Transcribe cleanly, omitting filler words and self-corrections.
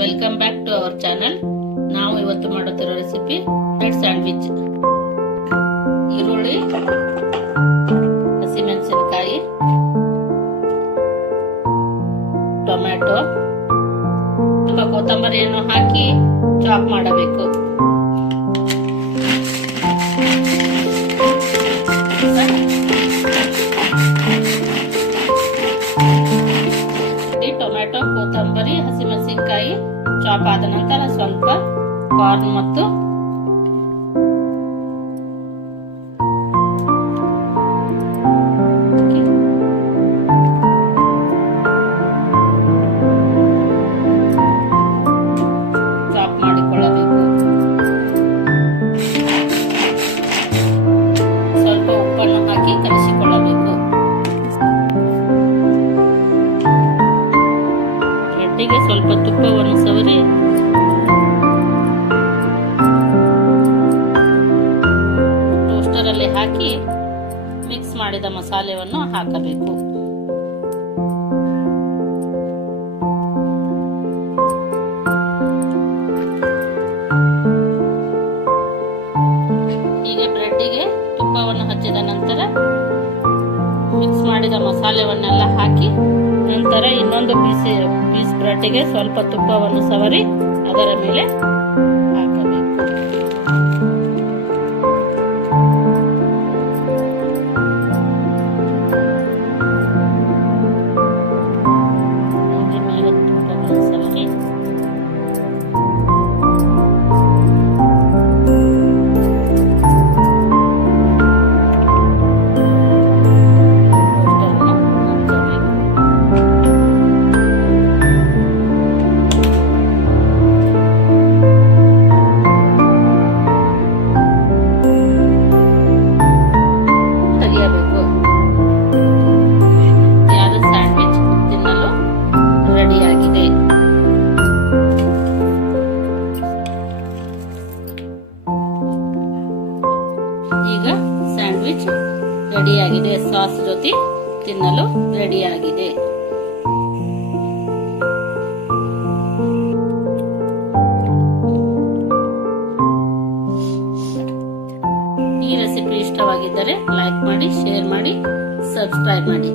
Welcome back to our channel. ನಾವು ಇವತ್ತು ಮಾಡುತ್ತಿರೋ recipe bread sandwich. ಈರುಳ್ಳಿ, ಹಸಿಮೆಣಸಿನಕಾಯಿ, ಟೊಮ್ಯಾಟೊ, ಸ್ವಲ್ಪ ಕೊತ್ತಂಬರಿಯನ್ನು ಹಾಕಿ ಚಾಪ್ ಮಾಡಬೇಕು. ಟೊಮ್ಯಾಟೊ, ಕೊತ್ತಂಬರಿ, ಹಸಿಮೆಣಸಿನಕಾಯಿ ಚಾಪ್ ಆದ ನಂತರ ಸ್ವಲ್ಪ ಕಾರ್ನ್ ಮತ್ತು ಚಾಪ್ ಮಾಡಿಕೊಳ್ಳಬೇಕು. ಸ್ವಲ್ಪ ಉಪ್ಪನ್ನು ಹಾಕಿ ಕಲಿಸಿಕೊಳ್ಳಬೇಕು. ಬ್ರೆಡ್ಡಿಗೆ ಸ್ವಲ್ಪ ತುಪ್ಪವನ್ನು ಸವರಿ ಟೋಸ್ಟರಲ್ಲಿ ಹಾಕಿ ಮಿಕ್ಸ್ ಮಾಡಿದ ಮಸಾಲೆಯನ್ನು ಹಾಕಬೇಕು. ಹೀಗೆ ಬ್ರೆಡ್ಡಿಗೆ ತುಪ್ಪವನ್ನು ಹಚ್ಚಿದ ನಂತರ ಮಿಕ್ಸ್ ಮಾಡಿದ ಮಸಾಲೆವನ್ನೆಲ್ಲ ಹಾಕಿ ನಂತರ ಇನ್ನೊಂದು ಪೀಸ್ ಬ್ರೆಡ್ಡಿಗೆ ಸ್ವಲ್ಪ ತುಪ್ಪವನ್ನು ಸವರಿ ಅದರ ಮೇಲೆ ಹಾಕಬೇಕು. ಮೇಲೆ ತುಪ್ಪವನ್ನು ಸವರಿ ಸ್ಯಾಂಡ್ವಿಚ್ ತಿನ್ನಲು ರೆಡಿಯಾಗಿದೆ. ಈಗ ಸ್ಯಾಂಡ್ವಿಚ್ ರೆಡಿಯಾಗಿದೆ. ಸಾಸ್ ಜೊತೆ ತಿನ್ನಲು ರೆಡಿಯಾಗಿದೆ. ಈ ರೆಸಿಪಿ ಇಷ್ಟವಾಗಿದ್ದರೆ ಲೈಕ್ ಮಾಡಿ, ಶೇರ್ ಮಾಡಿ, ಸಬ್ಸ್ಕ್ರೈಬ್ ಮಾಡಿ.